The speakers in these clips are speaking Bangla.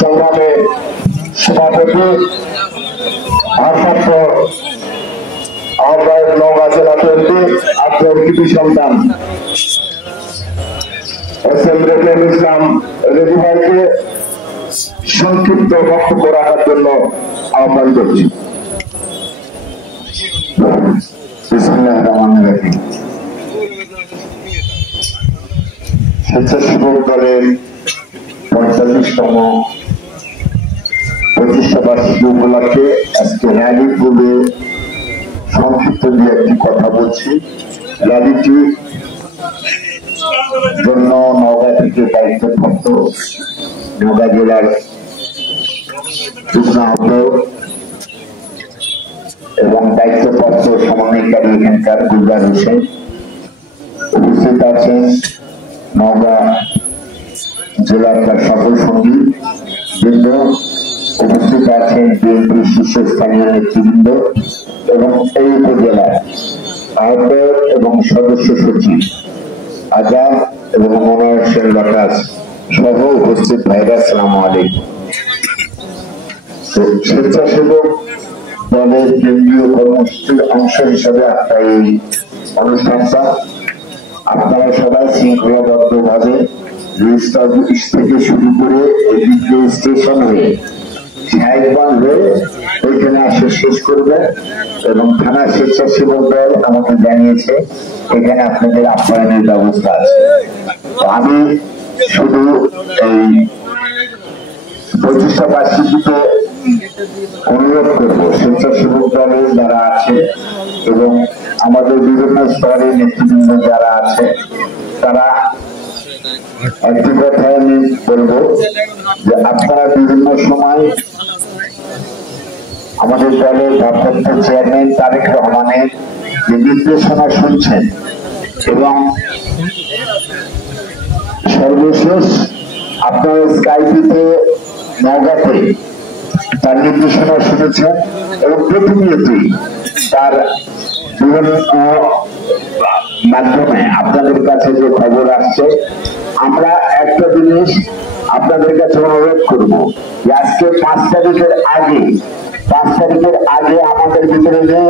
সংগ্রামে সভাপতি ভারপ্রাপ্ত আহ্বায়ক নওগাঁ জেলা বিএনপি আপনার কৃতি সন্তান এস.এম. রেফিউল ইসলাম রেজু ভাইকে সংক্ষিপ্ত বক্তব্য রাখার জন্য আহ্বান করছি। বিসমিল্লাহির রহমানির রহিম। স্বেচ্ছাসেবক দলের ৪৫তম প্রতিষ্ঠা বার্ষিকী উপলক্ষে আজকে র্যালি পূর্বে সংক্ষিপ্ত দিয়ে একটি কথা বলছি। র্যালিটির জন্য নওগাঁ থেকে দায়িত্বপ্রাপ্ত নওগাঁ জেলার কৃষ্ণ আহ্বায়ক এবং দায়িত্বপ্রাপ্ত সমন্বয়কারী এখানকার গুলজার হোসেন, উপস্থিত আছেন নওগাঁ জেলার সকল সঙ্গী বৃন্দ, উপস্থিত আছেন বিএনপির শীর্ষস্থানীয় নেতৃবৃন্দ এবং এই উপজেলার আহ্বায়ক এবং সদস্য সচিব আজাদ এবং মনোহর সেন লটাস সহ উপস্থিত ভাইরা, আসসালামু আলাইকুম। স্বেচ্ছাসেবক দলের কেন্দ্রীয় কর্মসূচির অংশ হিসাবে আপনার এই অনুষ্ঠানটা আপনারা সবাই শৃঙ্খলাবদ্ধ ভাবে রেজিস্টার অফিস থেকে শুরু করে এদিকে স্টেশন হয়ে সাহেবগঞ্জ হয়ে ওইখানে আসে শেষ করবে এবং থানা স্বেচ্ছাসেবক দল আমাকে জানিয়েছে এখানে আপনাদের আপ্যায়নের ব্যবস্থা আছে। আমি শুধু এই প্রতিষ্ঠা বার্ষিকীতে অনুরোধ করবো স্বেচ্ছাসেবক দলের যারা আছে এবং আমাদের বিভিন্ন স্তরের নেতৃবৃন্দ যারা আছে তারা একটি কথা আমি বলবো যে আপনারা বিভিন্ন সময় আমাদের দলের ভারপ্রাপ্ত চেয়ারম্যান তারেক রহমানের যে নির্দেশনা শুনছেন এবং সর্বশেষ আপনারা স্কাইপিতে নওগাঁতে তার নির্দেশনা শুনেছেন এবং প্রতিনিয়তই তার বিভিন্ন মাধ্যমে আপনাদের কাছে যে খবর আসছে, আমরা একটা জিনিস আপনাদের কাছে অনুরোধ করব যে আজকে 5 তারিখের আগে আমাদের ভিতরে যে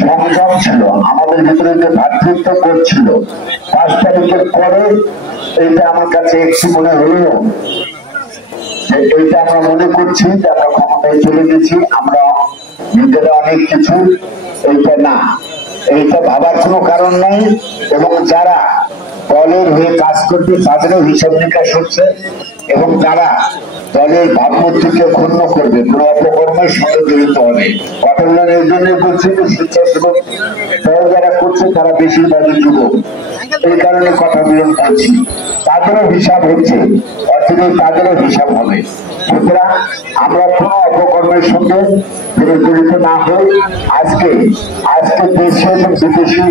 সংগ্রাম ছিল, আমাদের ভিতরে যে ভ্রাতৃত্ব করছিল, 5 তারিখের পরে এইটা আমার কাছে একটু মনে হলো যে এইটা আমরা মনে করছি যে আমরা ক্ষমতায় চলে গেছি, আমরা নিজেরা অনেক কিছু, এইটা না, এইটা ভাবার কোনো কারণ নেই। এবং যারা দলের হয়ে কাজ করবে তাদেরও হিসাব নিকাশ হচ্ছে এবং যারা দলের ভাবমূর্তিকে ক্ষুণ্ণ করবে কোনো অপকর্মের সঙ্গে জড়িত হবে। ঘটনা এই জন্য বলছি যে স্বেচ্ছাসেবক দল যারা করছে তারা বেশিরভাগই যুবক, এই কারণে কথা বিরোধ করছি। তাদেরও হিসাব হচ্ছে, অচিরেই তাদেরও হিসাব হবে। সুতরাং আমরা কোনো অপকর্মের সঙ্গে জড়িত না হই। আজকে দেশে এবং বিদেশি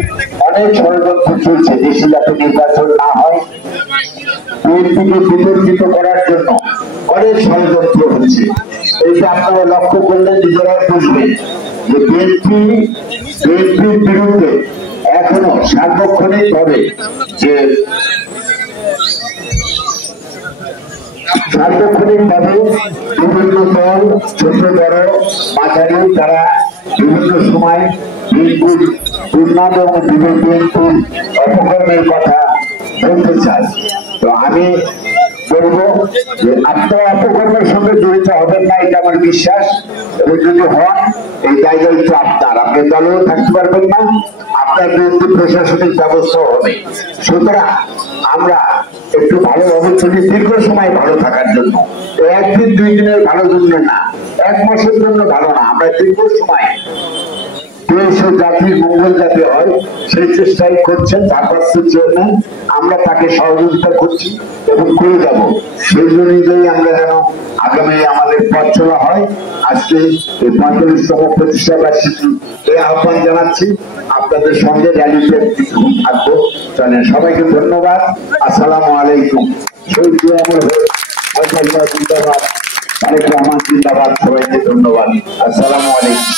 অনেক ষড়যন্ত্র চলছে, দেশে যাতে নির্বাচন না হয়, বিএনপিকে বিতর্কিত করার জন্য অনেক ষড়যন্ত্র হচ্ছে। এইটা আপনারা লক্ষ্য করলে নিজেরাই বুঝবেন যে বিএনপির বিরুদ্ধে এখনো সার্বক্ষণিক ভাবে বিভিন্ন দল, ছোট বড় মাঝারি, তারা বিভিন্ন সময় বিএনপির দুর্নাম এবং বিএনপির অপকর্মের কথা বলতে চায়। তো আমি বলবো যে আপনারা অপকর্মের সঙ্গে জড়িত হবেন না, এটা আমার বিশ্বাস। এবং যদি হন এই জায়গায় তো আপনি দলেও থাকতে পারবেন না, আপনার বিরুদ্ধে প্রশাসনিক ব্যবস্থা হবে। সুতরাং আমরা একটু ভালোভাবে চলি, দীর্ঘ সময় ভালো থাকার জন্য, একদিন 2 দিনের ভালো জন্য না, 1 মাসের জন্য ভালো না, আমরা দীর্ঘ সময় দেশের জাতির মঙ্গল যাতে হয় সেই চেষ্টাই করছেন ভারপ্রাপ্ত চেয়ারম্যান। আমরা তাকে সহযোগিতা করছি এবং করে যাব, সেই অনুযায়ী আমরা যেন আগামী আমাদের পথ চলা হয়। আজকে এই 45তম প্রতিষ্ঠা বার্ষিকী এই আহ্বান জানাচ্ছি। আপনাদের সঙ্গে র্যালিতে থাকবো। চলেন, সবাইকে ধন্যবাদ। আসসালামু আলাইকুম। শহীদ জিন্দাবাদ, তারেক রহমান জিন্দাবাদ। সবাইকে ধন্যবাদ। আসসালামু আলাইকুম।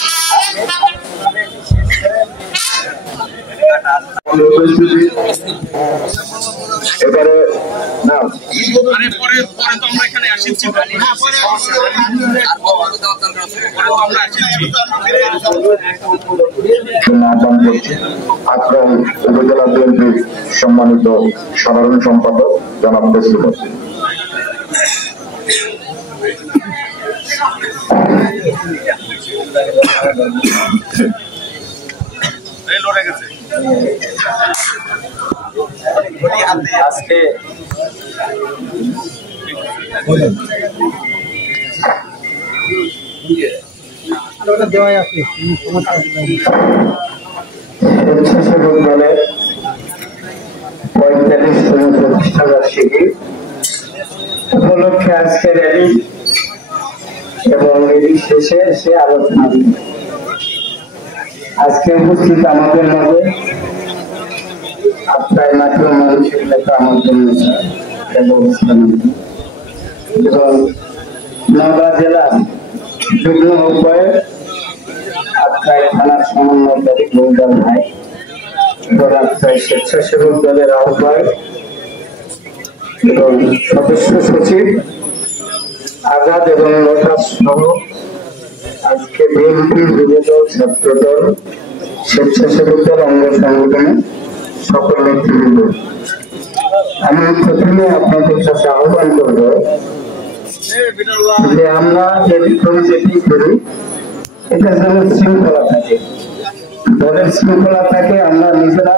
এবারে না আক্রম উপজেলা বিএনপির সম্মানিত সাধারণ সম্পাদক জনাব তসলিম আজকে স্বেচ্ছাসেবক দলের 45তম প্রতিষ্ঠা বার্ষিকী উপলক্ষে আজকে র্যালি এবং র্যালি শেষে এসে আলোচনা। আজকে উপস্থিত আমাদের মাঝে আপনার মাত্র মানুষের নেতা আমাদের এবং নওগাঁ জেলা যুগ্ম আহ্বায়ক আপনার থানার সমন্বয়কারী গোলদার ভাই এবং আপনার স্বেচ্ছাসেবক দলের আহ্বায়ক এবং সদস্য সচিব আজাদ এবং লোটাস সহ আজকে বিএনপির বিরোধী ছাত্র দল স্বেচ্ছাসেবক দল অঙ্গ সংগঠনে সকল নেতৃবৃন্দ, আমি প্রথমে আপনাদের কাছে আহ্বান করব যে আমরা যেটি করি এটা যেন শৃঙ্খলা থাকে, দলের শৃঙ্খলা থাকে, আমরা নিজেরা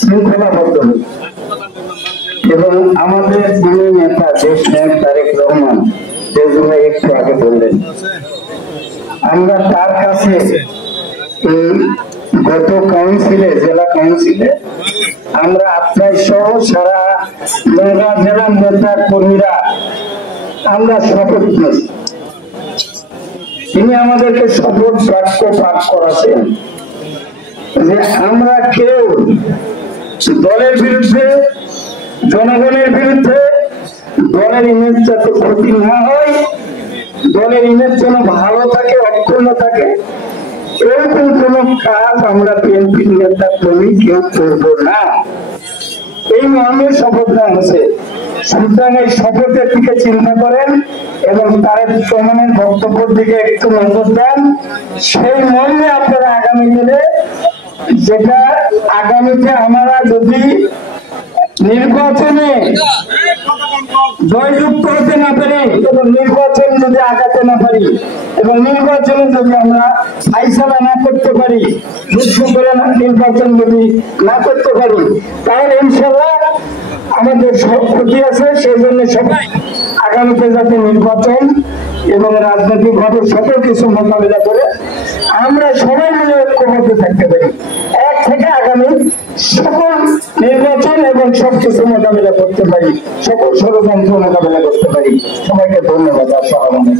শৃঙ্খলাবদ্ধ হই এবং আমাদের যিনি নেতা দেশ নায়ক তারেক রহমান যে জন্য একটু আগে বললেন, আমরা তার কাছে গত কাউন্সিলে জেলা কাউন্সিলে আমরা আপনার সহ সারা নওগাঁ জেলার নেতা কর্মীরা আমরা শপথ নিয়েছি। তিনি আমাদেরকে শপথ বাক্য পাঠ করাছেন যে আমরা কেউ দলের বিরুদ্ধে, জনগণের বিরুদ্ধে, দলের ইমেজ যাতে ক্ষতি না হয়, দলের ইমেজ যেন ভালো থাকে, অক্ষুণ্ণ থাকে, এরকম কোন কাজ আমরা বিএনপির নেতা কর্মী কেউ করব না, এই মর্মে শপথ নেওয়া হয়েছে। সুতরাং এই শপথের দিকে চিন্তা করেন এবং তার প্রমাণের বক্তব্যের দিকে একটু নজর দেন। সেই মর্মে আপনারা আগামী দিনে, যেটা আগামীতে আমরা যদি নির্বাচনে জয়যুক্ত হতে না পারি এবং নির্বাচন যদি আগাতে না পারি এবং নির্বাচনে যদি আমরা ফাইসালা না করতে পারি, যুদ্ধ করে নির্বাচন যদি না করতে পারি, তাহলে ইনশাল্লাহ আমাদের সব ক্ষতি আছে। সেই জন্য সবাই আগামীতে যাতে নির্বাচন এবং রাজনৈতিক ভাবে সকল কিছু মোকাবিলা করে আমরা সবাই মিলে ঐক্যবদ্ধ থাকতে পারি, এক থেকে আগামী সকল নির্বাচন এবং সবকিছু মোকাবিলা করতে পারি, সকল ষড়যন্ত্র মোকাবিলা করতে পারি। সবাইকে ধন্যবাদ। আসসালামু আলাইকুম।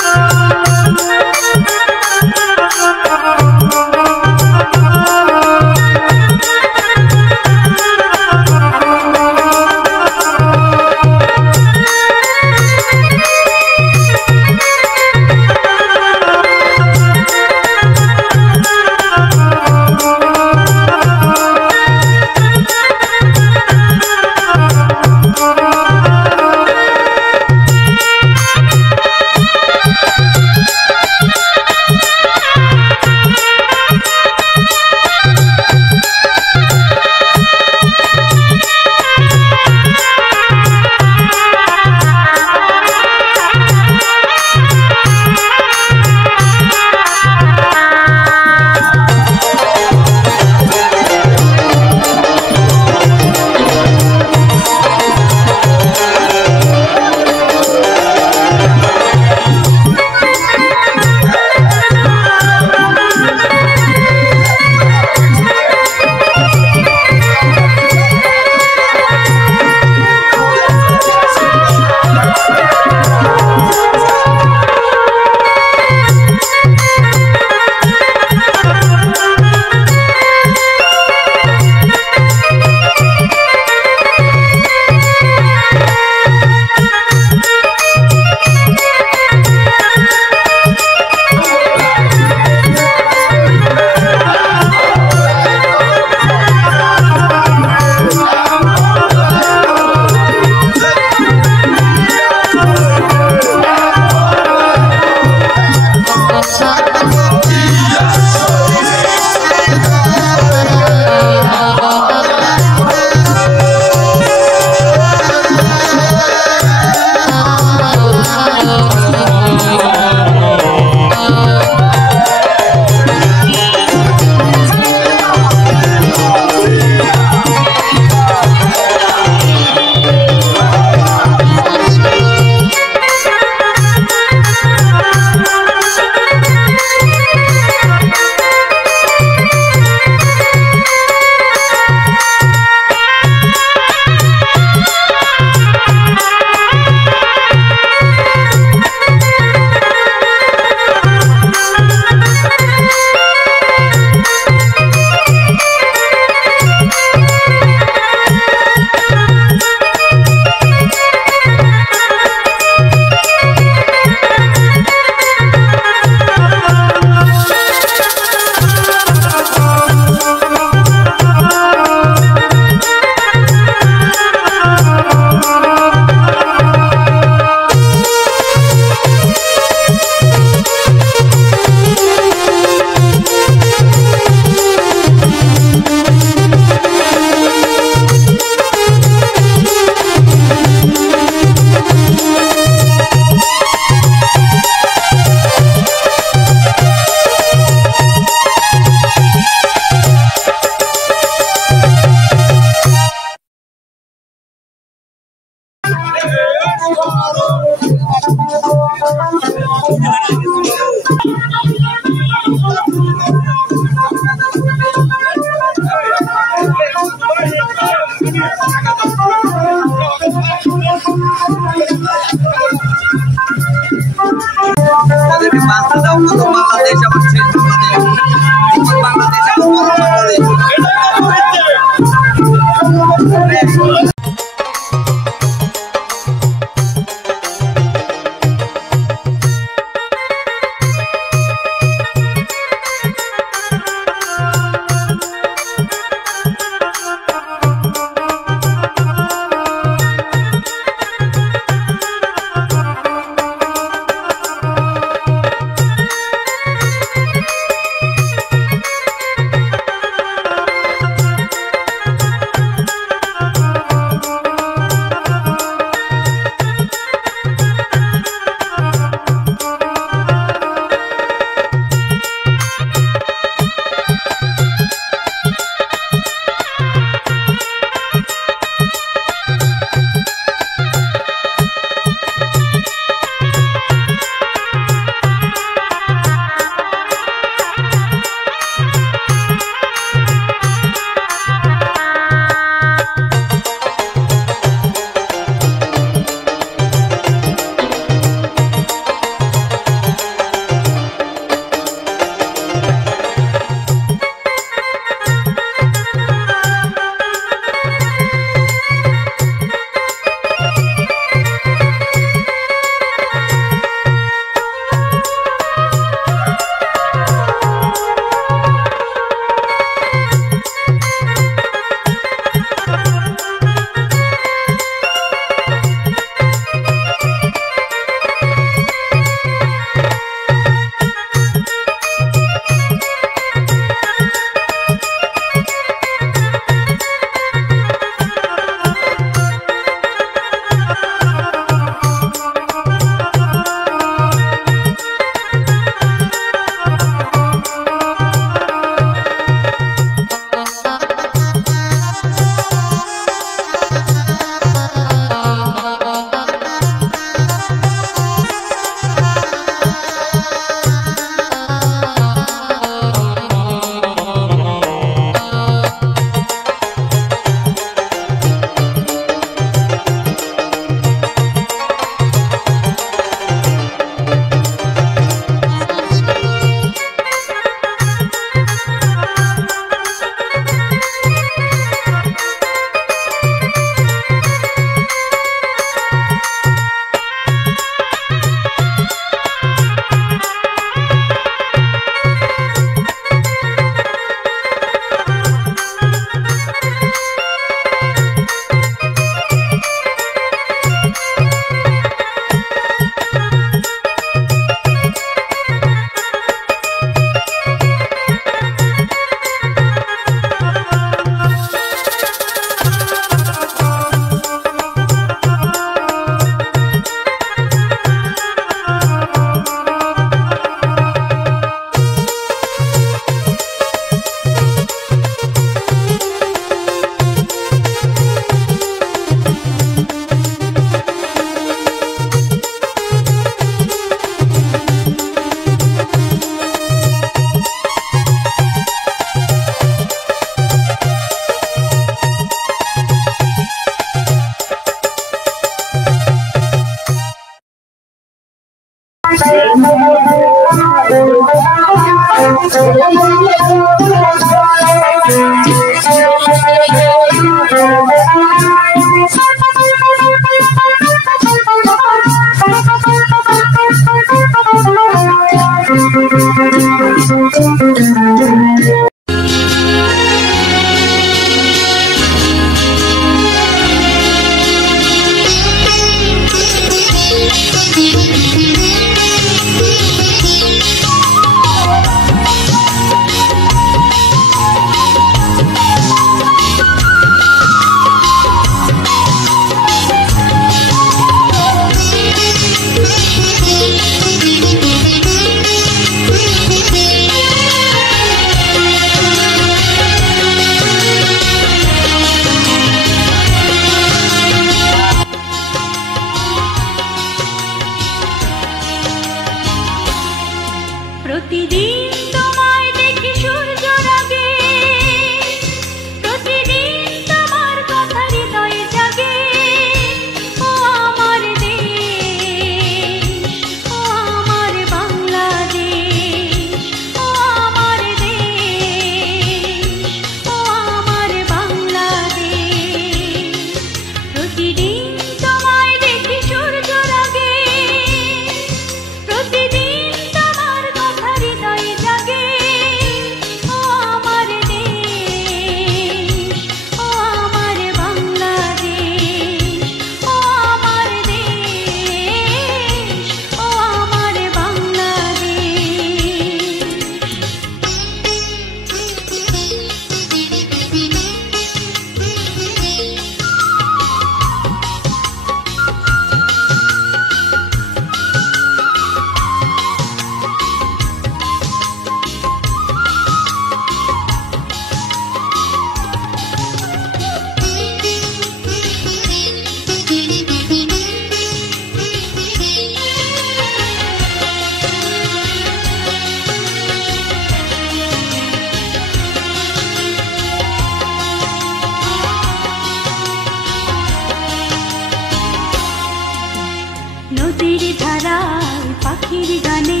নদীর ধারায় পাখির গানে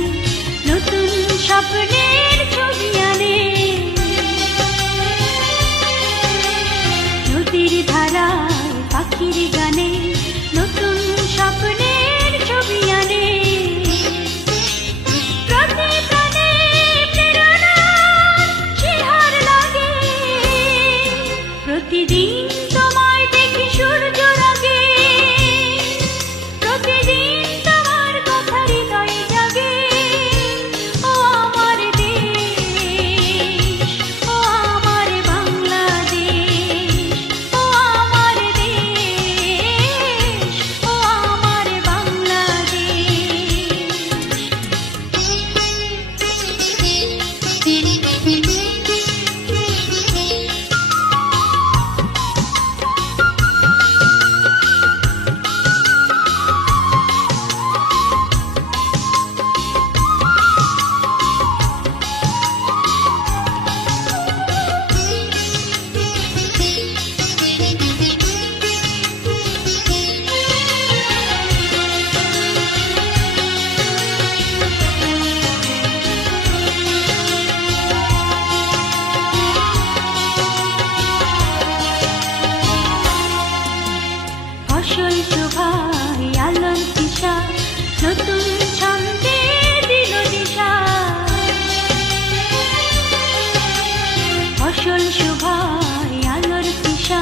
নতুন স্বপ্নের ছবি আনে। নদীর ধারায় পাখির গানে নতুন স্বপ্নের ছবি আনে। প্রতি প্রাণে প্রেরণা শিহর লাগে, প্রতিদিন তোমায় দেখি সূর্য রাগে, প্রতিদিন তোমার কথা হৃদয়ে জাগে। ও আমার দেশ, ও আমার বাংলাদেশ, ও আমার দেশ, ও আমার ফসল শোভায় আলোর দিশা, নতুন ছন্দে দিল দিশা। ফসল শোভায় আলোর দিশা,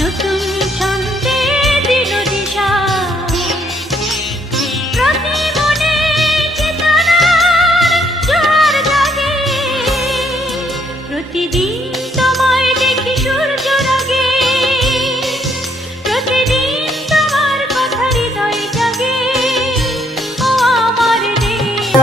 নতুন ছন্দে দিল দিশা। প্রতি মনে চেতনার জোয়ার জাগে, প্রতিদিন তোমায় দেখি সূর্য রাগে, প্রতিদিন তোমার কথা হৃদয়ে জাগে। ও আমার দেশ,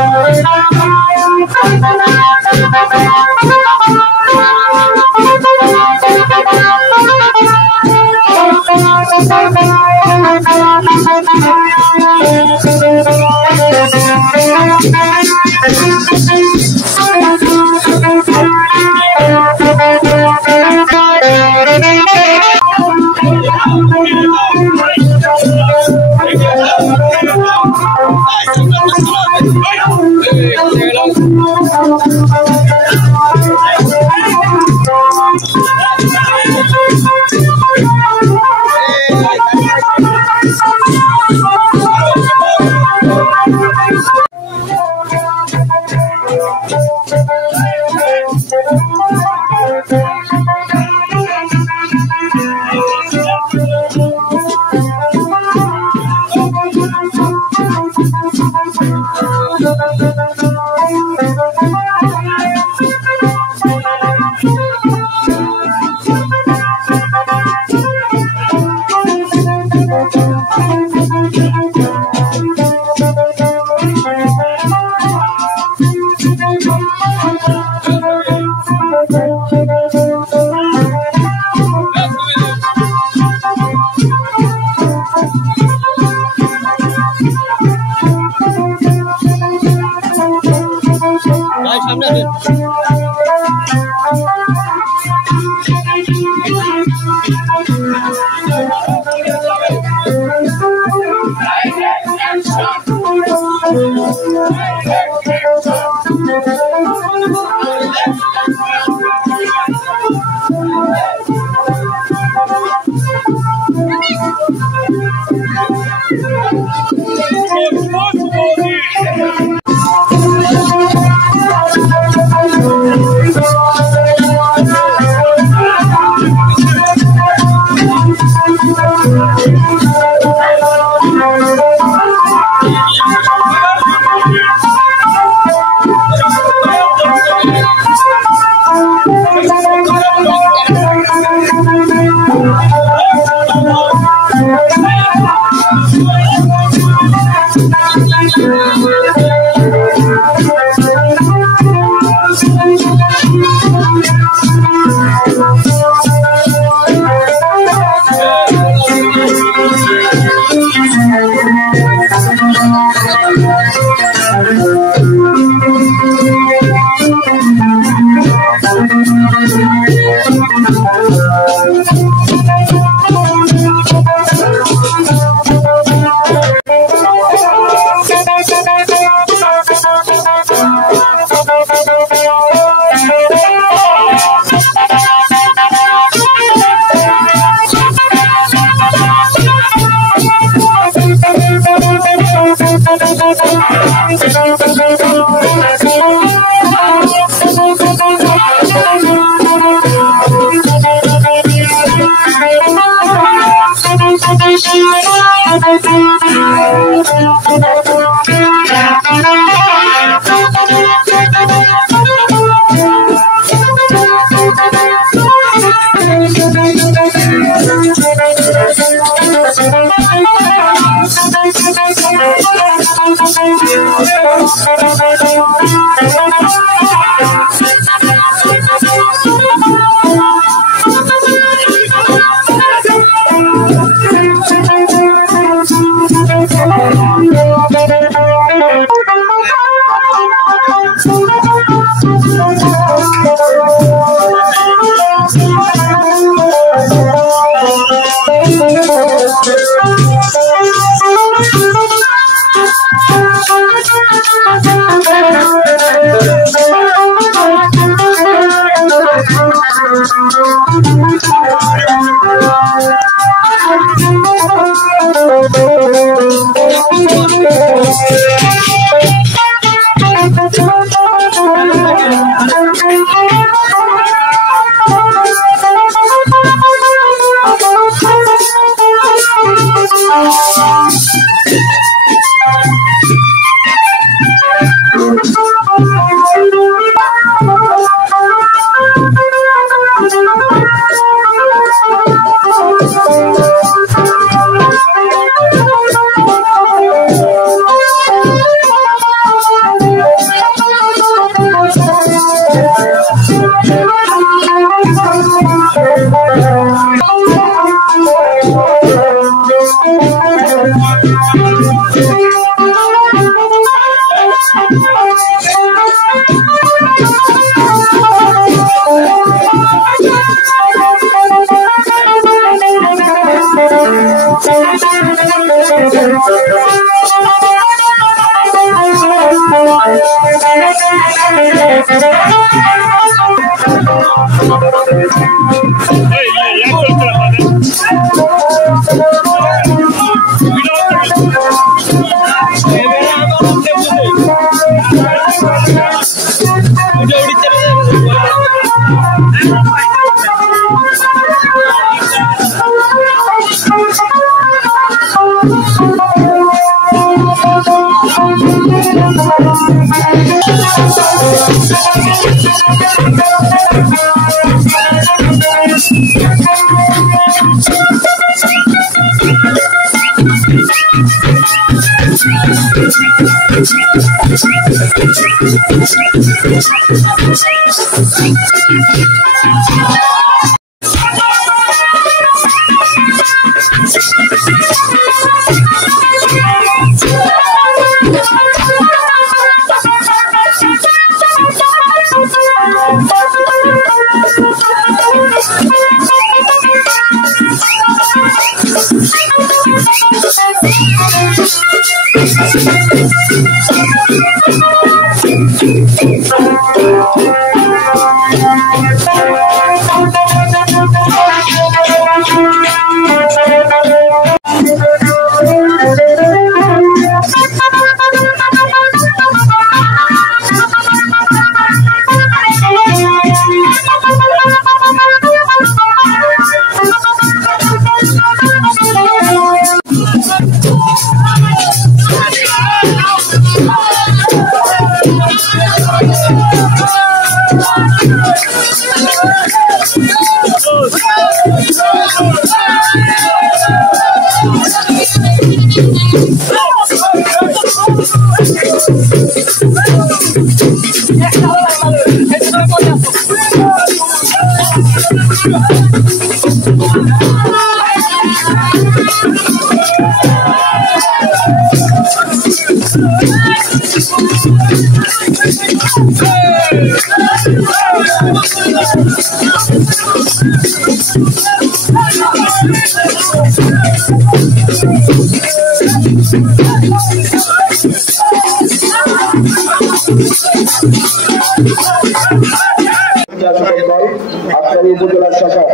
উপজেলা শাখার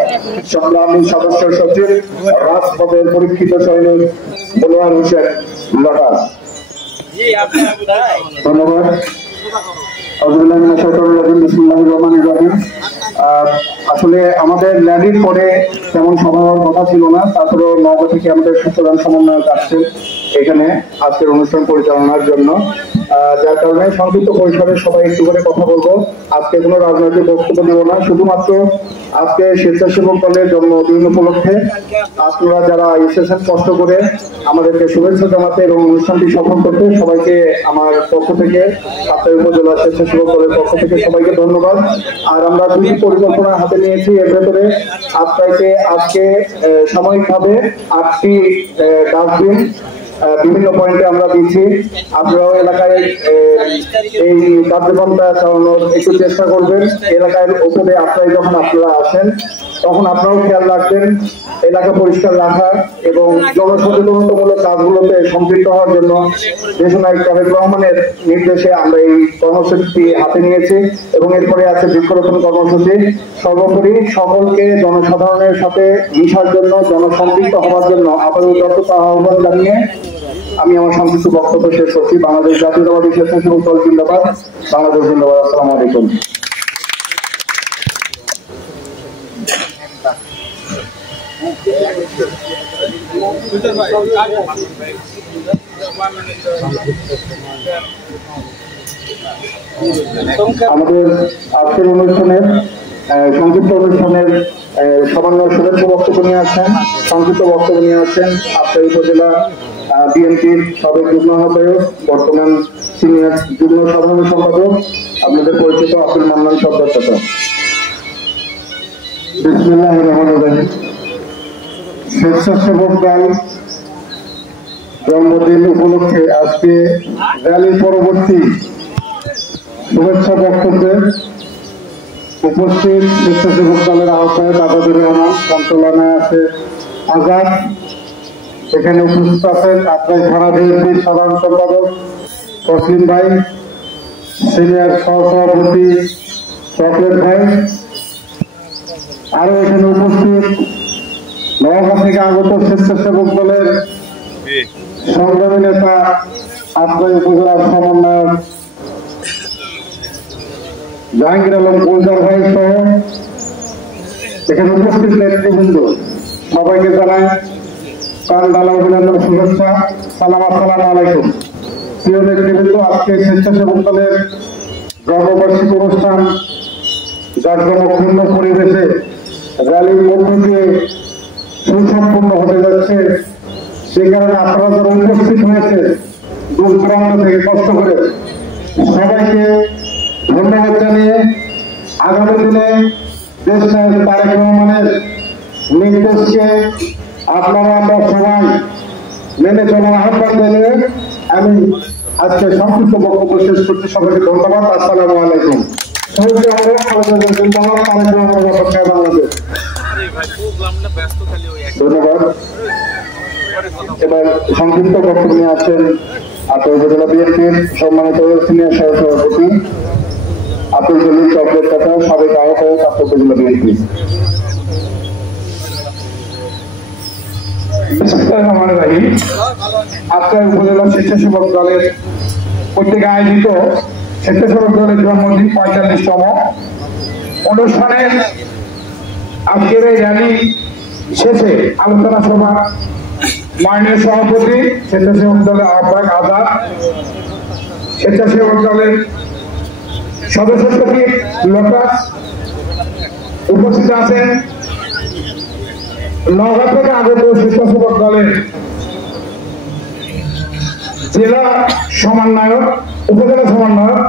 সংগ্রামী সদস্য সচিব রাজপথের পরীক্ষিত সৈনিক মনোয়ার হোসেন লটাস। ধন্যবাদ। আসলে আমাদের ল্যাডির পরে তেমন সময় হওয়ার কথা ছিল না, তারপরেও নওগাঁ থেকে আমাদের সুপ্রধান সমন্বয়ক আসছেন এখানে আজকের অনুষ্ঠান পরিচালনার জন্য, যার কারণে সংক্ষিপ্ত পরিসরে সবাই একটু করে কথা বলবো। আজকে কোনো রাজনৈতিক বক্তব্য দেব না, শুধুমাত্র আজকে স্বেচ্ছাসেবক দলের জন্মদিন উপলক্ষে আপনারা যারা এসেছেন কষ্ট করে আমাদেরকে শুভেচ্ছা জানাতে এবং অনুষ্ঠানটি সফল করতে, সবাইকে আমার পক্ষ থেকে, আপনার উপজেলা স্বেচ্ছাসেবক দলের পক্ষ থেকে সবাইকে ধন্যবাদ। আর আমরা দুটি পরিকল্পনা হাতে নিয়েছি, এর ভেতরে আপনাকে আজকে সাময়িকভাবে 8টি ডাস্টবিন বিভিন্ন পয়েন্টে আমরা দিচ্ছি। আপনারাও এলাকায় এই কার্যক্রমটা চালানোর একটু চেষ্টা করবেন। এলাকার উপরে যখন আপনারা আসেন তখন আপনারাও খেয়াল রাখবেন এলাকা পরিষ্কার রাখা এবং জনসচেতনতামূলক কাজগুলোতে সম্পৃক্ত হওয়ার জন্য দেশনায়ক তারেক রহমানের নির্দেশে আমরা এই কর্মসূচিটি হাতে নিয়েছি এবং এরপরে আছে বৃক্ষরোপণ কর্মসূচি। সর্বোপরি সকলকে জনসাধারণের সাথে মিশার জন্য, জনসম্পৃক্ত হওয়ার জন্য আপাতত আহ্বান জানিয়ে আমি আমার সংক্ষিপ্ত বক্তব্য শেষ করছি। বাংলাদেশ জাতীয়তাবাদী স্বেচ্ছাসেবক দল জিন্দাবাদ, বাংলাদেশ জিন্দাবাদ। আসসালামু আলাইকুম। আমাদের আজকের অনুষ্ঠানের সংক্ষিপ্ত অনুষ্ঠানের সামান্য শুভেচ্ছা বক্তব্য নিয়ে আসছেন, সংক্ষিপ্ত বক্তব্য নিয়ে আসছেন আপনার উপজেলা বিএনপির সাবেক যুগ্ম আহ্বায়ক, বর্তমান সিনিয়র যুগ্ম সাধারণ সম্পাদক, আপনাদের পরিচিত আব্দুল মান্নান সর্দার চাচা। বিসমিল্লাহির রহমানির রহিম। স্বেচ্ছাসেবক দল জন্মদিন উপলক্ষে আজকে র্যালি পরবর্তী শুভেচ্ছা বক্তব্যে উপস্থিত স্বেচ্ছাসেবক দলের আহ্বায়ক আজাদুর রহমান, সঞ্চালনায় আছে আজাদ, এখানে উপস্থিত আছেন আপনার থানা বিএনপির সাধারণ সম্পাদক তসলিম ভাই, সিনিয়র সহসভাপতি চকলেট ভাই, আরো এখানে উপস্থিত নওগাঁ থেকে আগত স্বেচ্ছাসেবক দলের সংগ্রামী নেতা আপনার উপজেলার সমন্বয়ক জাহাঙ্গীর আলম গুলজার ভাই সহ এখানে উপস্থিত নেতৃবৃন্দ সবাইকে জানায় প্রাণঢালা অভিনন্দন, শুভেচ্ছা, সালাম, আসসালামু আলাইকুম। প্রিয় নেতৃবৃন্দ, আজকে স্বেচ্ছাসেবক দলের জন্মবার্ষিকী অনুষ্ঠান জাঁকজমকপূর্ণ পরিবেশে র্যালির মধ্য দিয়ে সুসম্পন্ন হতে যাচ্ছে। সে কারণে আপনারা যারা উপস্থিত হয়েছে দূর দূরান্ত থেকে কষ্ট করে, সবাইকে ধন্যবাদ জানিয়ে আগামী দিনে দেশ নায়ক তারেক রহমানের নির্দেশকে আপনারা সবাই মেনে চলার আহ্বান জানিয়ে আমি আজকে সংক্ষিপ্ত বক্তব্য শেষ করতে সবাইকে ধন্যবাদ। আসসালামু আলাইকুম। ধন্যবাদ। এবার সংক্ষিপ্ত বক্তব্য নিয়ে আসছেন আপনার উপজেলা বিএনপির সম্মানিত সিনিয়র সহসভাপতি আব্দুল জলিল চকলেট চাচা, সাবেক আহ্বায়ক আপনার উপজেলা বিএনপি। আপনার উপজেলা স্বেচ্ছাসেবক দলের কর্তৃক আয়োজিত স্বেচ্ছাসেবক দলের জন্মদিন 45তম অনুষ্ঠানে আজকের এই র্যালি শেষে আলোচনা সভা মাননীয় সভাপতি স্বেচ্ছাসেবক দলের আহ্বায়ক আজাদ, স্বেচ্ছাসেবক দলের সদস্য সচিব লোটাস উপস্থিত আছেন, নওগাঁ থেকে আগত স্বেচ্ছাসেবক দলের জেলা সমন্বয়ক, উপজেলা সমন্বয়ক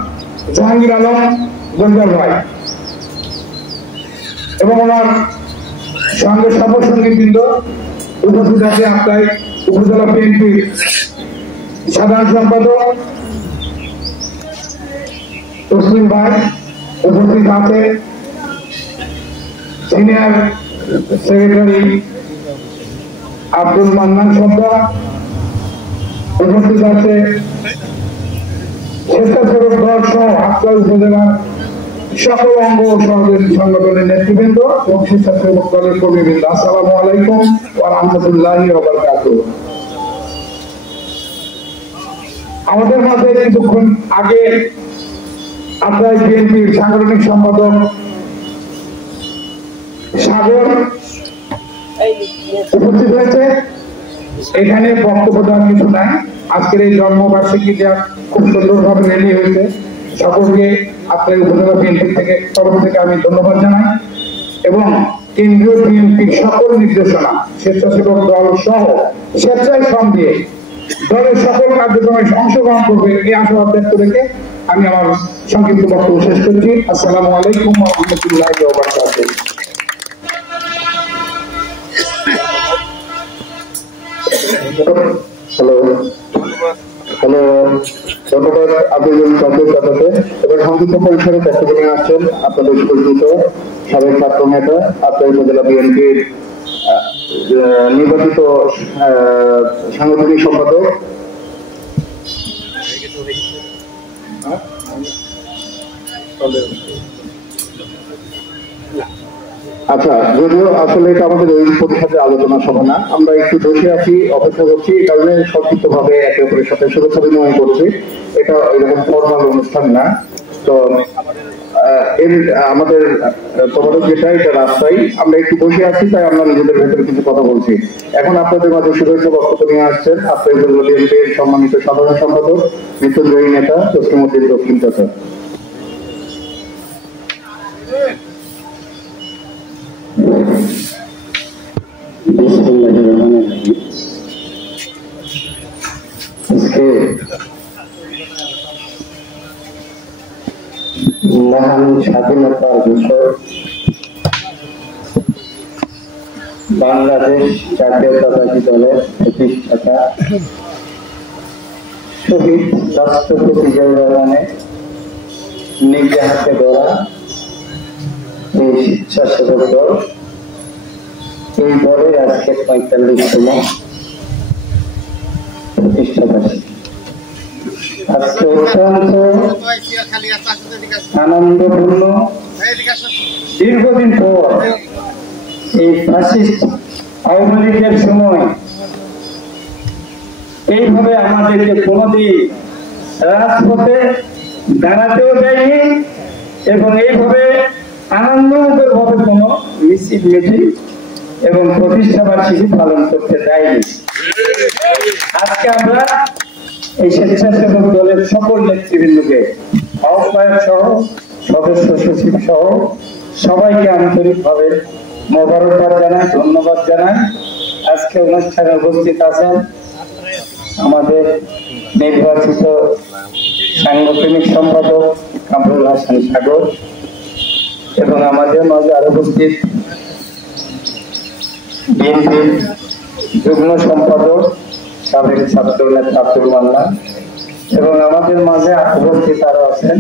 জাহাঙ্গীর আলম গুলজার ভাই এবং ওনার সঙ্গে সর্বসঙ্গীবৃন্দ উপস্থিত আছে আপনার উপজেলা বিএনপির সাধারণ সম্পাদক তসলিম ভাই, উপস্থিত আছে সিনিয়র সেক্রেটারি আব্দুল মান্নান সর্দার, উপস্থিত আছে স্বেচ্ছাসেবক দল সহ আপনার উপজেলার সকল অঙ্গ সংগঠনের নেতৃবৃন্দ এবং স্বেচ্ছাসেবক দলের কর্মীবৃন্দ। আসসালামু আলাইকুম ওয়া রাহমাতুল্লাহি ওয়া বারাকাতুহু। আমাদের মাঝে কিছুক্ষণ আগে আপনার বিএনপির সাংগঠনিক সম্পাদক সাগর উপস্থিত হয়েছে। এখানে বক্তব্য দেওয়ার কিছু নাই। আজকের এই জন্মবার্ষিকীটা খুব সুন্দরভাবে রেডি হয়েছে। সকলকে আপনার উপজেলা বিএনপি তরফ থেকে আমি ধন্যবাদ জানাই এবং কেন্দ্রীয় বিএনপির সকল নির্দেশনা স্বেচ্ছাসেবক দল সহ স্বেচ্ছায় শ্রম দিয়ে দলের সকল কার্যক্রমে অংশগ্রহণ করবে এই আশাবাদ ব্যক্ত রেখে আমি আমার সংক্ষিপ্ত বক্তব্য শেষ করছি। আসসালামু আলাইকুম ওয়া রাহমাতুল্লাহি ওয়া বারাকাতুহু। হ্যালো, ধন্যবাদ আব্দুল কাদের কথাতে। এবার সংক্ষিপ্ত পরিসরে বক্তব্য নিয়ে আসছেন আপনাদের সুপরিচিত সাবেক ছাত্র নেতা আপনার উপজেলা বিএনপির নির্বাচিত সাংগঠনিক সম্পাদক আচ্ছা, যদিও আসলে এটা আমাদের ওই পরিষদে আলোচনা সভা না, আমরা একটু বসে আছি, অপেক্ষা করছি, এই কারণে সংক্ষিপ্ত ভাবে একে অপরের সাথে শুভেচ্ছা বিনিময় করছি। এটা এরকম ফর্মাল অনুষ্ঠান না। তো এর আমাদের তোমাদের যেটা এটা রাস্তায় আমরা একটু বসে আছি, তাই আমরা নিজেদের ভেতরে কিছু কথা বলছি। এখন আপনাদের মাঝে শুভেচ্ছা বক্তব্য নিয়ে আসছেন আপনার বিএনপির সম্মানিত সাধারণ সম্পাদক মৃত্যুঞ্জয়ী নেতা তসলিমউদ্দিন দক্ষিণ চাচা। আজকে মহান স্বাধীনতার বছর বাংলাদেশ জাতীয়তাবাদী দলের প্রতিষ্ঠাতা শহীদ রাষ্ট্রপতি জিয়াউর রহমানের নিজে হাতে গড়া এই স্বেচ্ছাসেবক দল, এই দলের আজকে 45তম প্রতিষ্ঠাবার্ষিকী। আজকে অত্যন্ত আনন্দপূর্ণ, দীর্ঘদিন পর এই ফ্যাসিস্ট আওয়ামী লীগের সময় এইভাবে আমাদেরকে কোনোদিন রাজপথে দাঁড়াতেও দেয়নি এবং এইভাবে আনন্দমুখর ভাবে কোনো মিছিল মিটিং এবং প্রতিষ্ঠা বার্ষিকী পালন করতে দেয়নি। আজকে আমরা এই স্বেচ্ছাসেবক দলের সকল নেতৃবৃন্দকে, আহ্বায়ক সহ সদস্য সচিব সহ সবাইকে আন্তরিকভাবে মোবারকবাদ জানাই, ধন্যবাদ জানাই। আজকে অনুষ্ঠানে উপস্থিত আছেন আমাদের নির্বাচিত সাংগঠনিক সম্পাদক কামরুল হাসান সাগর এবং আমাদের মাঝে আরো উপস্থিত বিএনপির যুগ্ম সম্পাদক সাবেক ছাত্র নেতা আব্দুল মান্নান এবং আমাদের মাঝে উপস্থিত আরো আছেন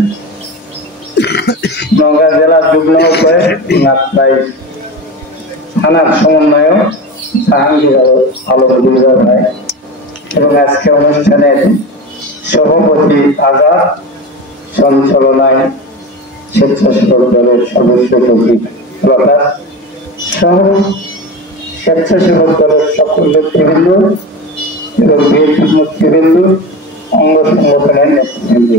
নওগাঁ জেলার যুগ্ম আহ্বায়ক থানার সমন্বয়ক জাহাঙ্গীর আলম ভাই এবং আজকে অনুষ্ঠানের সভাপতি আজাদ, সঞ্চালনায় স্বেচ্ছাসেবক দলের সদস্য লতা সহ স্বেচ্ছাসেবক দলের সকল নেতৃবৃন্দ এবং বিএনপির নেতৃবৃন্দ, অঙ্গ সংগঠনের নেতৃবৃন্দ।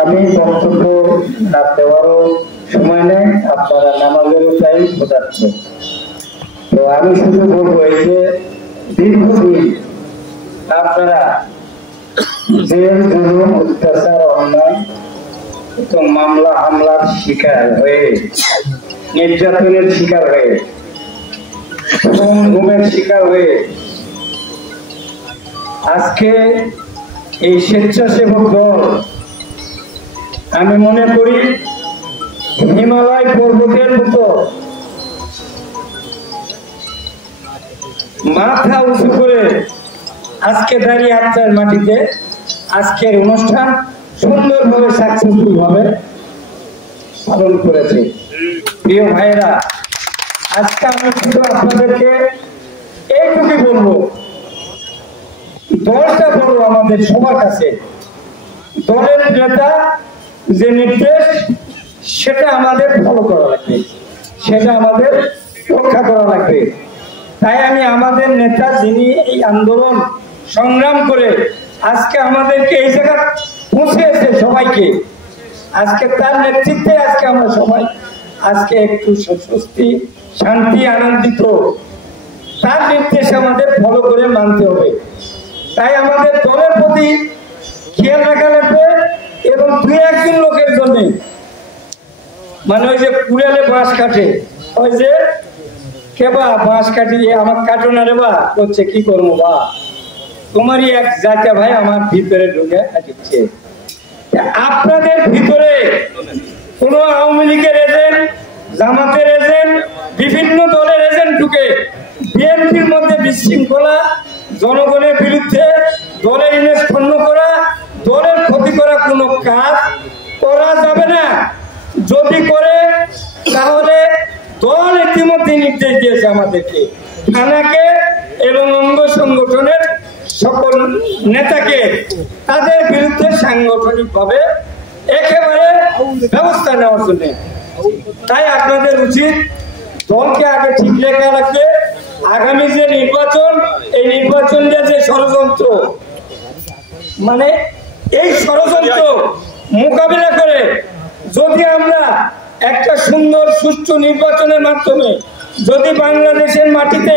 আমি বক্তব্য না দেওয়ারও সময় নেই, আপনারা নামাজেরও চাই ক্ষুধার্ত। তো আমি শুধু বলবো এই যে দীর্ঘদিন আপনারা জেল জুলুম অত্যাচার অন্যায় এবং মামলা হামলার শিকার হয়ে, নির্যাতনের শিকার হয়ে, ঘুমের শিকার হয়ে আজকে এই স্বেচ্ছাসেবক দল আমি মনে করি হিমালয় পর্বতের মতো মাথা উঁচু করে আজকে দাঁড়িয়ে আপনার মাটিতে আজকের অনুষ্ঠান সুন্দরভাবে সাকসেসফুল ভাবে পালন করেছে। প্রিয় ভাইরা, আজকে আমি শুধু আপনাদেরকে এইটুকুই বলবো, দলটা বড় আমাদের সবার কাছে, দলের নেতা যে নির্দেশ সেটা আমাদের ফলো করা লাগবে, সেটা আমাদের রক্ষা করা লাগবে। তাই আমি আমাদের নেতা যিনি এই আন্দোলন সংগ্রাম করে আজকে আমাদেরকে এই জায়গা পৌঁছেছে সবাইকে, আজকে তার নেতৃত্বে আজকে আমরা সবাই আজকে একটু স্বস্তি শান্তি আনন্দিত, তার নির্দেশ আমাদের ফলো করে মানতে হবে। তাই আমাদের দলের প্রতি খেয়াল রাখা লাগবে এবং দুই একজন লোকের জন্য মানে ওই যে কুড়ালে বাঁশ কাটে, ওই যে কেবা বাঁশ কাটিয়ে আমার কাটো না রে বা করছে কি করবো বা তোমারই এক জায়গা ভাই আমার ভিতরে ঢুকে দিচ্ছে। আপনাদের ভিতরে কোন আওয়ামী লীগের এজেন্ট, জামাতের এজেন্ট, বিভিন্ন দলের এজেন্ট ঢুকে বিএনপির মধ্যে বিশৃঙ্খলা, জনগণের বিরুদ্ধে দলের ইমেজ ক্ষুণ্ণ করা, দলের ক্ষতি করা কোনো কাজ করা যাবে না। যদি করে তাহলে দল ইতিমধ্যে নির্দেশ দিয়েছে আমাদেরকে, থানাকে এবং অঙ্গ সংগঠনের সকল নেতাকে তাদের বিরুদ্ধে সাংগঠনিক ভাবে একেবারে ব্যবস্থা নেওয়ার জন্য। তাই আপনাদের উচিত দলকে আগে ঠিক রেখা রাখবে। আগামী যে নির্বাচন, এই নির্বাচন যে ষড়যন্ত্র, মানে এই ষড়যন্ত্র মোকাবিলা করে যদি আমরা একটা সুন্দর সুষ্ঠু নির্বাচনের মাধ্যমে যদি বাংলাদেশের মাটিতে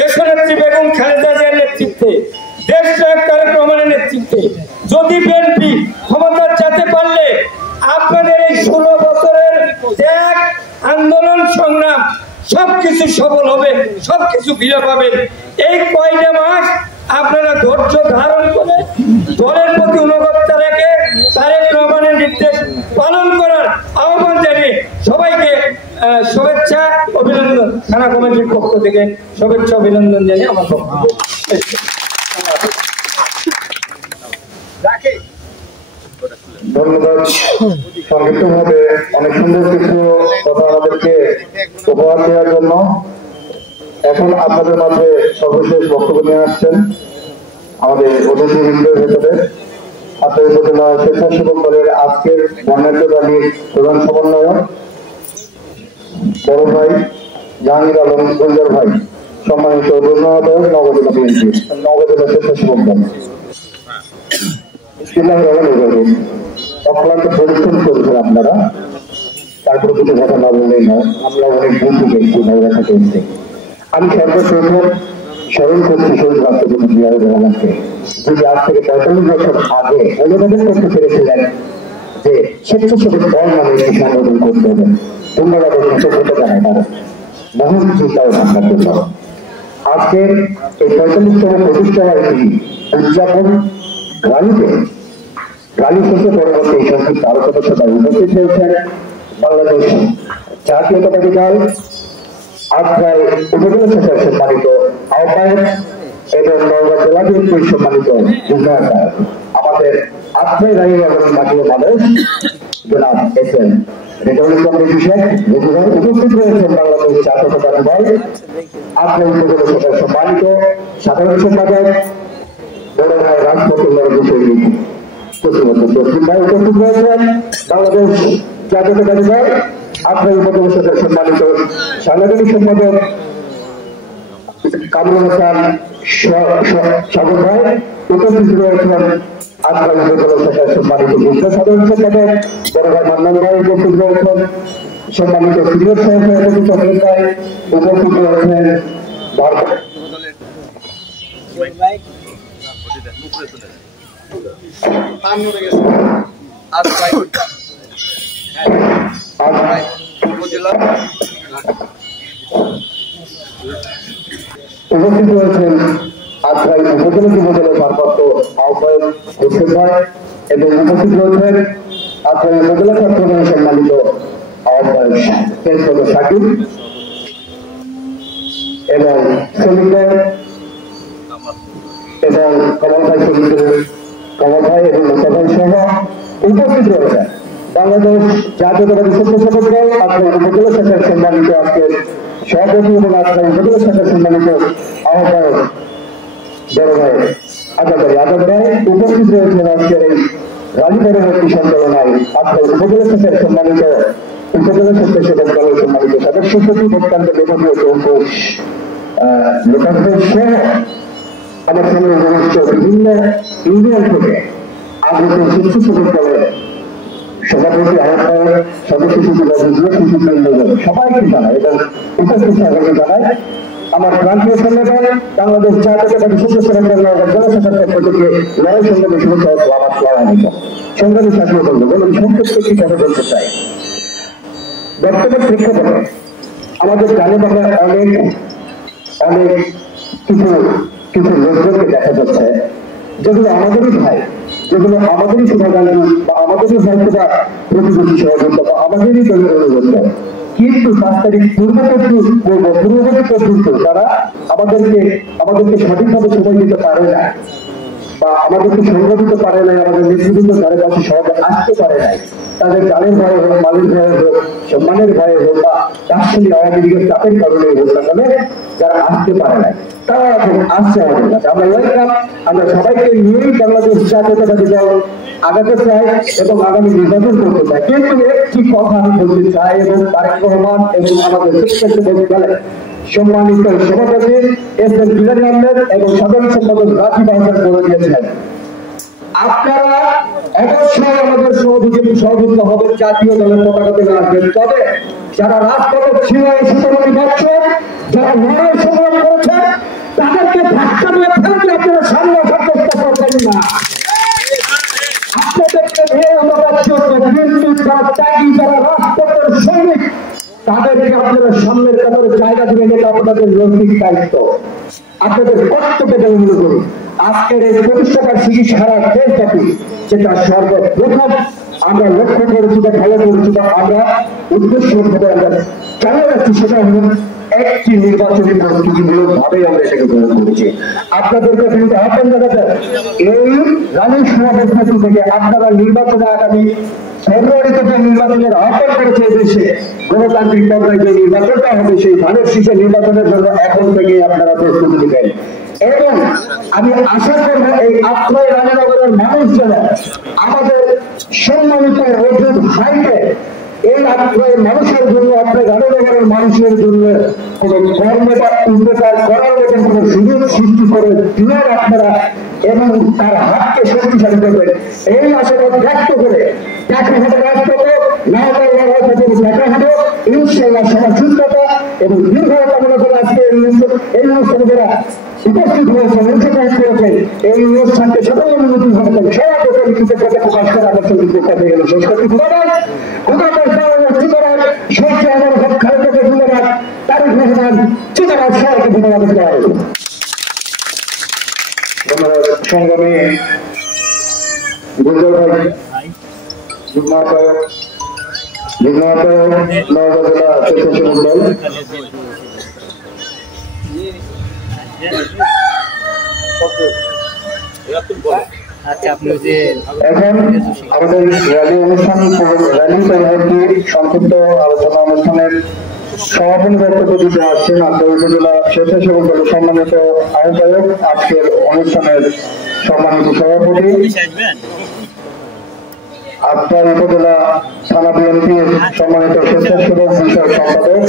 দেশনেত্রী বেগম খালেদা জিয়ার নেতৃত্বে, দেশ নায়ক তারেক রহমানের নেতৃত্বে যদি বিএনপি ক্ষমতার যেতে পারলে আপনাদের এই 16 বছরের ত্যাগ, আন্দোলন, সংগ্রাম সবকিছু সফল হবে, সবকিছু ফিরে পাবেন। এই কয়টা মাস আপনারা ধৈর্য ধারণ করে দলের প্রতি অনুগত্যা রেখে তারেক রহমানের নির্দেশ পালন করার আহ্বান জানিয়ে সবাইকে শুভেচ্ছা অভিনন্দন, থানা কমিটির পক্ষ থেকে শুভেচ্ছা অভিনন্দন জানিয়ে আমার বক্তব্য। ধন্যবাদ। সংক্ষিপ্ত ভাবে অনেক সুন্দর কিছু কথা আমাদেরকে উপহার দেওয়ার জন্য। এখন আপনাদের মাঝে সর্বশেষ বক্তব্য নিয়ে আসছেন আমাদের অতিথিবৃন্দের ভেতরে আপনাদের উপজেলা স্বেচ্ছাসেবক দলের আজকের বর্ণাঢ্য র্যালির প্রধান সমন্বয়ক বড় ভাই জাহাঙ্গীর আলম গুলজার ভাই, সম্মানিত ধন্যবাদ নবজেলা বিএনপি, নবজেলা স্বেচ্ছাসেবক দল। অক্লান্ত পরিশ্রম করেছেন আপনারা, তারপরে কিছু কথা না বললেই নয়, আমরা অনেক বন্ধু পেয়েছি নবরাখা পেয়েছি। আমি সর্বপ্রথম স্মরণ করছি শহীদ রাষ্ট্রপতি জিয়াউর রহমানকে, যিনি আজ থেকে 45 বছর আগে অনুমোদন করতে পেরেছিলেন যে স্বেচ্ছাসেবক দল নামে একটি সংগঠন করতে হবে। ধন্যবাদ ও কৃতজ্ঞতা জানাই তারা মহান চিন্তাও ভাবনার জন্য। আজকের এই 45তম প্রতিষ্ঠা বার্ষিকী উদযাপন গালি শেষে পরবর্তী এই সংক্ষিপ্ত আলোচনা সভায় উপস্থিত হয়েছেন বাংলাদেশ জাতীয়তাবাদী দল আজকাল উপজেলা শাখার সম্মানিত আহ্বায়ক এবং নওগাঁ জেলা বিএনপির সম্মানিত বিধায়ক আমাদের আত্মাই রানীনগরের মাটির মানুষ জনাব এসএম রেজাউল কমিটি শেখ উপস্থিত রয়েছেন বাংলাদেশ জাতীয়তাবাদী দল আজকাল উপজেলা শাখার সম্মানিত সাধারণ সম্পাদক বড় ভাই রাজপথুল্লাহ বিষয়ী পশ্চিম ভাই উপস্থিত রয়েছেন বাংলাদেশ জাতীয়তাবাদী দল আপনার উপজেলা শাখার সম্মানিত সাংগঠনিক সম্পাদক কামরুল হাসান সাগর ভাই উপস্থিত রয়েছেন আপনার উপজেলা শাখার সম্মানিত যুগ্ম সাধারণ সম্পাদক বড় ভাই মান্নান ভাই উপস্থিত রয়েছেন সম্মানিত সিনিয়র সহসভাপতি চন্দ্র ভাই উপস্থিত রয়েছেন উপস্থিত রয়েছেন আজকাল উপজেলা যুবদলের ভারপ্রাপ্ত আহ্বায়ক হোসেন ভাই এবং উপস্থিত রয়েছেন আজকাল উপজেলা ছাত্রদলের সম্মানিত আহ্বায়ক সাকিব এবং শ্রমিকদের এবং কমল ভাই শ্রমিকদের কমল ভাই এবং মোসা ভাই সহ উপস্থিত রয়েছেন বাংলাদেশ জাতীয়তাবাদী স্বেচ্ছাসেবক দল আজকাল উপজেলা শাখার সম্মানিত আজকের সভাপতি এবং আজকাল উপজেলা শাখার সম্মানিত আহ্বায়ক বড় ভাই আজাদ ভাই উপস্থিত রয়েছেন আজকের এই রানী পরবর্তী সঞ্চালনায় আজকাল উপজেলা শাখার সম্মানিত উপজেলা স্বেচ্ছাসেবক দলের সম্মানিত সদস্য সচিব অত্যন্ত লেখনীয় চৌকুশ লোকাল সহ আমার সামনে উপস্থিত বিভিন্ন ইউনিয়ন থেকে আগত শিশু শ্রমিক দলের সভাপতি আহ্বায়ক সদস্য সবাইকে জানাই এবং উপস্থিত সকলকে জানাই আমার প্রান্তীয় সংগঠন বাংলাদেশ জাতীয়তাবাদী শিশু শ্রমিক দলের জনসংখ্যার পক্ষ থেকে লড়াই সংগ্রামী শুভেচ্ছা ও সালাম আলাইকুম। সংগ্রামী সাথীয় বলবো বলুন সংক্ষেপে কি কথা বলতে চাই। বর্তমান প্রেক্ষাপটে আমাদের জানে বাংলা অনেক কিছু লোকজনকে দেখা যাচ্ছে যেগুলো আমাদেরই ভাই, যেগুলো আমাদেরই শুভাকাঙ্ক্ষী বা আমাদেরই হয়তো বা প্রতিবেশী সহযোগিতা বা আমাদেরই দলের অনুগত, কিন্তু 5 তারিখ পূর্ববর্তী পর্যন্ত তারা আমাদেরকে সঠিকভাবে সময় দিতে পারে না বা আমাদেরকে সংগঠিত পারে নাই, আমাদের নেতৃবৃন্দ তাদের কাছে সহজে আসতে পারে নাই। তাদের গানের ভয়ে হোক, মালের ভয়ে হোক, সম্মানের ভয়ে হোক বা রাষ্ট্রীয় আওয়ামী লীগের চাপের কারণে হোক না কেন যারা আসতে পারে নাই তারা এখন আসছে আমাদের কাছে। আমরা ওয়েলকাম, আমরা সবাইকে নিয়েই বাংলাদেশ জাতীয়তাবাদী দল আগাতে চাই এবং আগামী নির্বাচন করতে চাই। কিন্তু একটি কথা আমি বলতে চাই এবং তারেক রহমান এবং আমাদের শিক্ষার্থী বলতে গেলে সম্মানিত সভাপতি এস.এম. বিলাল আহমেদ এবং সাধারণ সম্পাদক রাকিব আহমেদ বলে দিয়েছেন, আপনারা অবশ্যই আমাদের সহযোগিতা হবে, জাতীয় দলের পতাকাতে আসবেন। তবে যারা রাজপথে ছিল এই 17 বছর, যারা লড়াই সংগ্রাম করেছে তাদেরকে ধাক্কা দিয়ে ফেলতে আপনারা সামনে আসার চেষ্টা করবেন না। আপনাদেরকে নিয়ে আমরা কিন্তু যারা ত্যাগী, যারা রাজপথের সৈনিক তাদেরকে আপনারা সামনের কাতারে জায়গা দিবেন, এটা আপনাদের নৈতিক দায়িত্ব, আপনাদের কর্তব্য মনে করুন। আজকের এই প্রতিষ্ঠাকার চিকিৎসা সারা দেশব্যাপী যেটা সর্বপ্রথম আমরা লক্ষ্য করেছি বা ভালো করেছি বা আমরা উদ্দেশ্যভাবে আমরা চালিয়ে যাচ্ছি, সেটা হল একটি নির্বাচনী প্রস্তুতিমূলক ভাবে আমরা এটাকে গ্রহণ করেছি। আপনাদেরকে কিন্তু আহ্বান জানাতে এই রানী সমাবেশ থেকে আপনারা নির্বাচনে আগামী ফেব্রুয়ারিতে যে নির্বাচনের আহ্বান করেছে দেশে গণতান্ত্রিক পর্যায়ে যে নির্বাচনটা হবে সেই ধানের শীষে নির্বাচনের জন্য এখন থেকে আপনারা প্রস্তুতি নেবেন। এবং আমি আশা করবো এই আত্মীয় রানীনগরের মানুষ যেন আমাদের সম্মানিত ওজুদ হাইকে এই আত্মীয় মানুষের জন্য, আপনার রানীনগরের মানুষের জন্য কোন কর্ম বা উপকার করার মতন কোন সুযোগ সৃষ্টি করে দিলেন আপনারা এবং তার হাতকে শক্তিশালী করবেন এই আশাবাদ ব্যক্ত করে দেখা হবে রাজপথে না দেখা হবে ইনশাআল্লাহ সবার সুস্থতা এবং দীর্ঘ কামনা করে আজকে এই অনুষ্ঠানে যারা উপস্থিত হয়েছেন, অংশগ্রহণ করেছেন, এই অনুষ্ঠানকে সকল অনুমতি ঘটেছেন সারা বছর কৃতজ্ঞতা প্রকাশ করে আমার সঙ্গে প্রকাশ হয়ে গেল। সংস্কৃতি ধন্যবাদ, সহ্য আমার সব খালেদাকে ধন্যবাদ, তারেক রহমান চিন্তাবাদ সবাইকে ধন্যবাদ দেওয়া হল। ধন্যবাদ সংগ্রামী গুলজার ভাই, নওগাঁ জেলা স্বেচ্ছাসেবক দল। এখন আমাদের র্যালি পরবর্তী সংক্ষিপ্ত আলোচনা অনুষ্ঠানের সমাপনী বক্তব্য দিতে আসছেন আত্মা উপজেলা স্বেচ্ছাসেবক দলের সম্মানিত আহ্বায়ক, আজকের অনুষ্ঠানের সম্মানিত সভাপতি, আত্মা উপজেলা থানা বিএনপির সম্মানিত স্বেচ্ছাসেবক বিষয়ক সম্পাদক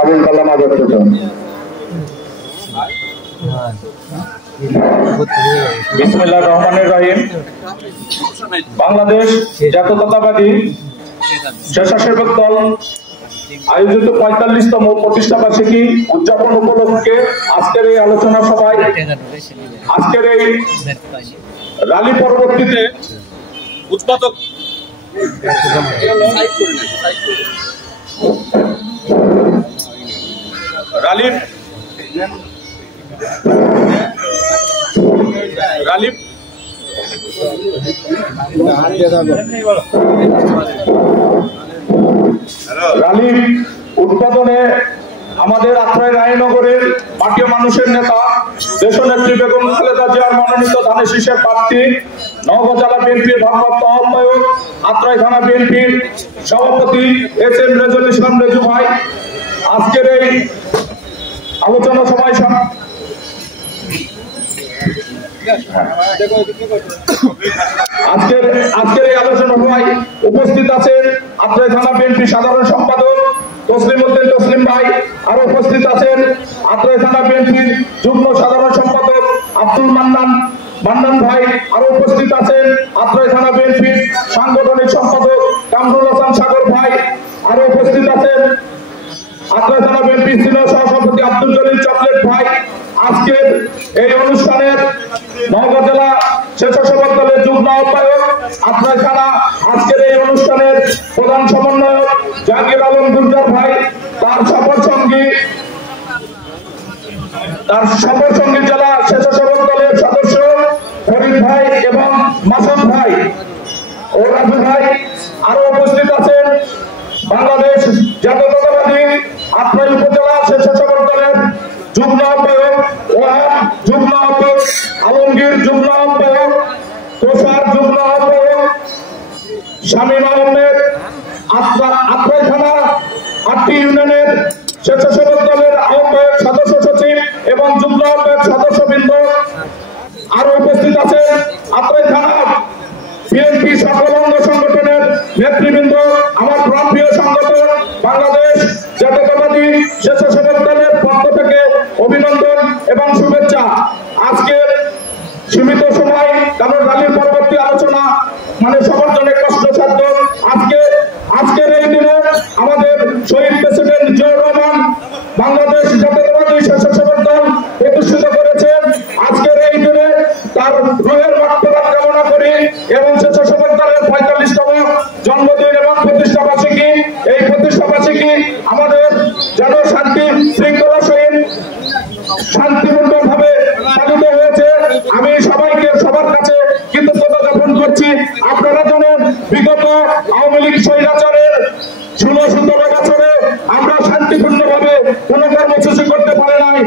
আবুল কালাম আজাদ। বিসমিল্লাহির রহমানির রহিম। বাংলাদেশ জাতীয়তাবাদী স্বেচ্ছাসেবক দল আয়োজিত 45তম প্রতিষ্ঠা বার্ষিকী উদযাপন উপলক্ষে আজকের এই আলোচনা সভায়, আজকের এই র্যালি পরবর্তীতে উদ্বোধক র্যালির উদ্বোধনে আমাদের আত্রাই রায়নগরের মাটিয়া মানুষের নেতা দেশনেত্রী বেগম খালেদা জিয়ার মনোনীত ধানের শীষের প্রার্থী, নওগাঁ জেলা বিএনপির ভারপ্রাপ্ত আহ্বায়ক, আত্রাই থানা বিএনপির সভাপতি এস.এম. রেজুল ইসলাম রেজু ভাই আজকের এই আলোচনা সভায় আজকের এই আলোচনা সভায় উপস্থিত আছেন আত্রাই থানা বিএনপি সাধারণ সম্পাদক তসলিম ভাই, আরো উপস্থিত আছেন আত্রাই থানা বিএনপির যুগ্ম সাধারণ সম্পাদক আব্দুল মান্নান ভাই, আরো উপস্থিত আছেন আত্রাই থানা বিএনপির সাংগঠনিক সম্পাদক কামরুল হাসান সাগর ভাই, আরো উপস্থিত আছেন আত্রাই থানা বিএনপির সিনিয়র সভাপতি আব্দুল জলিল চকলেট ভাই। আজকের এই অনুষ্ঠানের নওগাঁ জেলা স্বেচ্ছাসেবক দলের যুগ্ম আহ্বায়ক আত্রাই থানা, আজকের এই অনুষ্ঠানের প্রধান সমন্বয়ক জাহাঙ্গীর আলম গুলজার ভাই, তার সফর সঙ্গী জেলা স্বেচ্ছাসেবক দলের সদস্য ফরিদ ভাই এবং মাসুদ ভাই ও রাজু ভাই। আরো উপস্থিত আছেন বাংলাদেশ জাতীয়তাবাদী আত্রাই উপজেলা স্বেচ্ছাসেবক দলের যুগ্ম আহ্বায়ক ওয়াহাব যুগ্ম আহ্বায়ক, আলমগীর যুগ্ম আহ্বায়ক, তোষার যুগ্ম আহ্বায়ক, শামীম আহমেদ, আত্রাই থানা 8টি ইউনিয়নের স্বেচ্ছাসেবক দলের আহ্বায়ক সদস্য সচিব এবং যুগ্ম আহ্বায়ক সদস্যবৃন্দ। আরো উপস্থিত আছেন আত্রাই থানা বিএনপি সকল অঙ্গ সংগঠনের নেতৃবৃন্দ। আমার প্রাণপ্রিয় সংগঠন বাংলাদেশ জাতীয়তাবাদী স্বেচ্ছাসেবক দলের পক্ষ থেকে অভিনন্দন এবং শুভেচ্ছা। আজকের সীমিত সময় কারণ র্যালির পরবর্তী আলোচনা সবার জন্য কষ্টসাধ্য। আজকের এই দিনে আমাদের শহীদ প্রেসিডেন্ট জিয়াউর রহমান বাংলাদেশ জাতীয়তাবাদী স্বেচ্ছাসেবক দল প্রতিষ্ঠিত করেছেন। আজকের এই দিনে তার রুহের মাগফিরাত কামনা করি এবং স্বেচ্ছাসেবক দলের 45তম জন্মদিন এবং প্রতিষ্ঠাবার্ষিকী, এই প্রতিষ্ঠাবার্ষিকী আমাদের যেন শান্তি শৃঙ্খলা সহিত শান্তিপূর্ণভাবে পালিত হয়েছে। আমি সবাইকে সবার কাছে কৃতজ্ঞতা জ্ঞাপন করছি। আপনারা জানেন বিগত আওয়ামী লীগ স্বৈরাচারের 16-17 বছরে আমরা শান্তিপূর্ণভাবে কোনো কর্মসূচি করতে পারি নাই।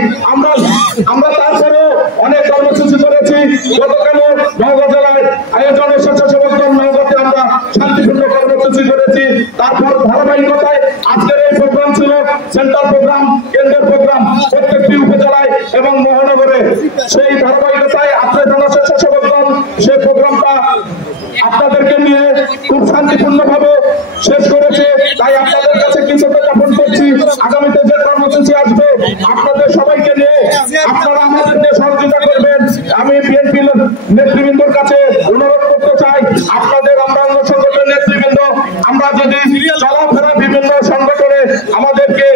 আমরা তারপরেও অনেক কর্মসূচি করেছি। গতকাল নওগাঁ জেলায় আয়োজনের স্বেচ্ছাসেবক দল নওগাঁতে আমরা শান্তিপূর্ণ কর্মসূচি করেছি। তারপর ধারাবাহিকতায় আজকের এই প্রোগ্রাম ছিল সেন্ট্রাল প্রোগ্রাম, কেন্দ্রের প্রোগ্রাম প্রত্যেকটি উপজেলায় এবং মহানগরে। সেই ধারাবাহিকতায় আত্রাই থানা স্বেচ্ছাসেবক দল সেই প্রোগ্রামটা আপনাদেরকে নিয়ে খুব শান্তিপূর্ণভাবে শেষ করেছে। তাই আপনাদের কাছে কৃতজ্ঞতা জ্ঞাপন করছি। আগামীতে যে কর্মসূচি আসবে আপনাদের সবাইকে নিয়ে আপনারা আমাদেরকে সহযোগিতা করবেন। আমি বিএনপি নেতৃবৃন্দর কাছে অনুরোধ করতে চাই, আপনাদের আমরা অঙ্গ সংগঠনের নেতৃবৃন্দ আমরা যদি চলাফেরা বিভিন্ন সংগঠনে আমাদেরকে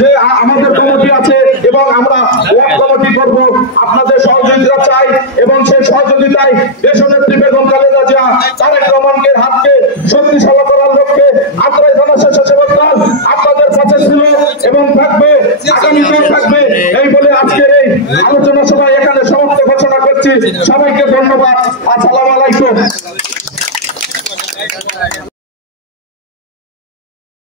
যে আমাদের কমিটি আছে এবং আমরা ওয়ার্ড কমিটি করব, আপনাদের সহযোগিতা চাই এবং সেই সহযোগিতায় দেশনেত্রী বেগম খালেদা জিয়া তারেক রহমানকে হাতকে শক্তিশালী করার লক্ষ্যে আত্রাই থানা স্বেচ্ছাসেবক দল আপনাদের কাছে ছিল এবং থাকবে, আগামীতেও থাকবে। এই বলে আজকের এই আলোচনা সভা এখানে সমাপ্ত ঘোষণা করছি। সবাইকে ধন্যবাদ। আসসালামু আলাইকুম।